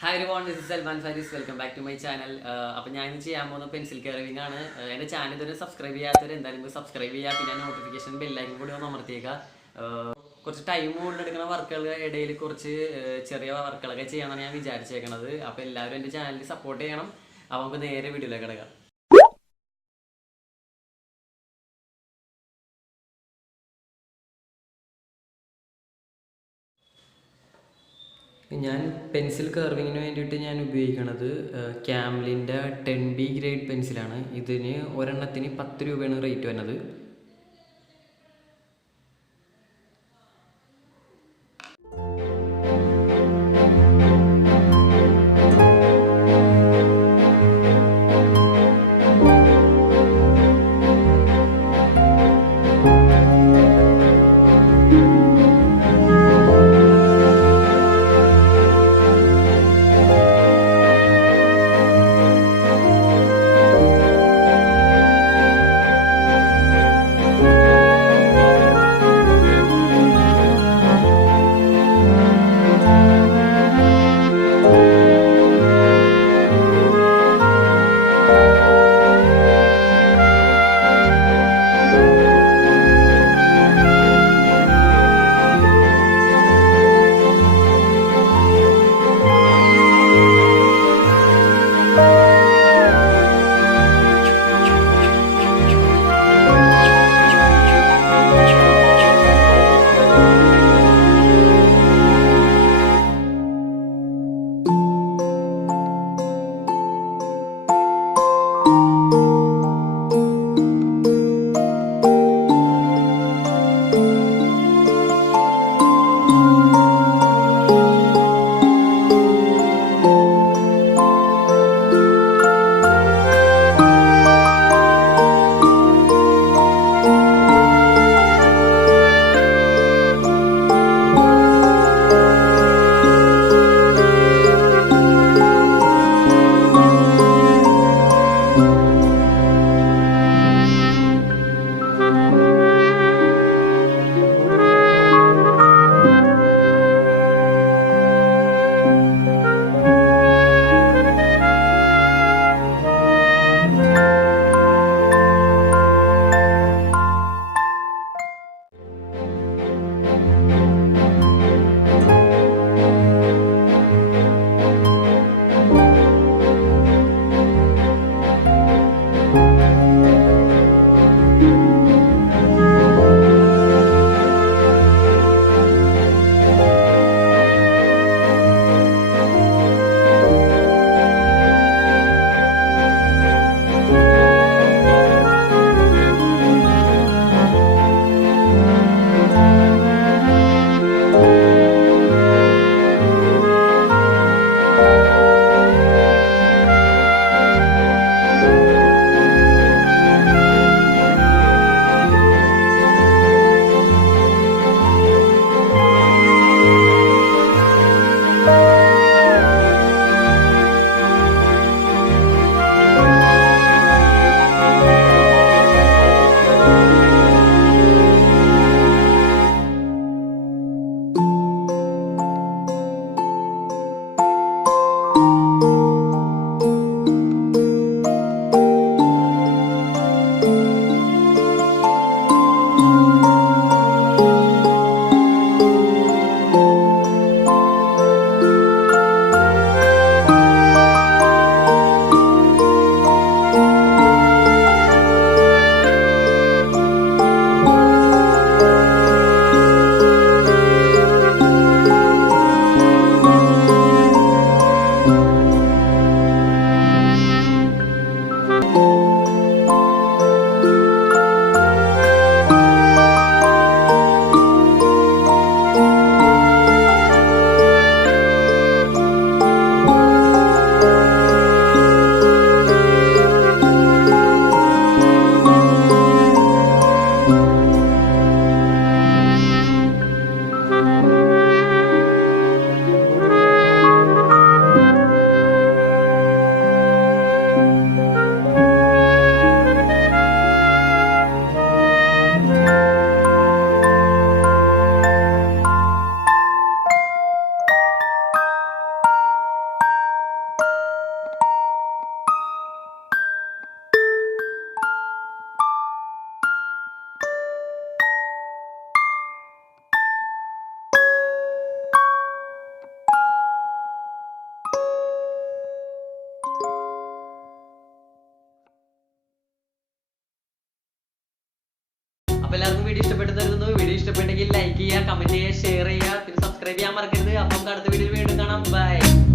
Hi everyone, this is Salman Faris. Welcome back to my channel. അപ്പോൾ ഞാൻ ഇന്ന് ചെയ്യാൻ പോകുന്ന പെൻസിൽ കർവിംഗ് ആണ്. എൻ്റെ ചാനൽ ഇതുവരെ സബ്സ്ക്രൈബ് ചെയ്യാത്തവർ എന്തായാലും സബ്സ്ക്രൈബ് ചെയ്യുക. പിന്നെ നോട്ടിഫിക്കേഷൻ ബെല്ലൈക്കൻ കൂടി ഒന്ന് അമർത്തിയേക്കുക. കുറച്ച് ടൈം കൊണ്ടെടുക്കുന്ന വർക്കുകളുടെ ഇടയിൽ കുറച്ച് ചെറിയ വർക്കുകളൊക്കെ ചെയ്യാനാണ് ഞാൻ വിചാരിച്ചേക്കണത്. അപ്പോൾ എല്ലാവരും എൻ്റെ ചാനലിൽ സപ്പോർട്ട് ചെയ്യണം. അപ്പോൾ നമുക്ക് നേരെ വീഡിയോയിലേക്ക് കിടക്കാം. ഞാൻ പെൻസിൽ കർവിങ്ങിന് വേണ്ടിയിട്ട് ഞാൻ ഉപയോഗിക്കുന്നത് ക്യാംലിൻ്റെ 10B ഗ്രേഡ് പെൻസിലാണ്. ഇതിന് ഒരെണ്ണത്തിന് 10 രൂപയാണ് റേറ്റ് വരുന്നത്. അപ്പൊ എല്ലാവർക്കും വീഡിയോ ഇഷ്ടപ്പെട്ടു തരുന്നു. വീഡിയോ ഇഷ്ടപ്പെട്ടെങ്കിൽ ലൈക്ക് ചെയ്യുക, കമന്റ് ചെയ്യുക, ഷെയർ ചെയ്യുക, പിന്നെ സബ്സ്ക്രൈബ് ചെയ്യാൻ മറക്കരുത്. അപ്പം അടുത്ത വീഡിയോയിൽ വീണ്ടും കാണാം. ബൈ.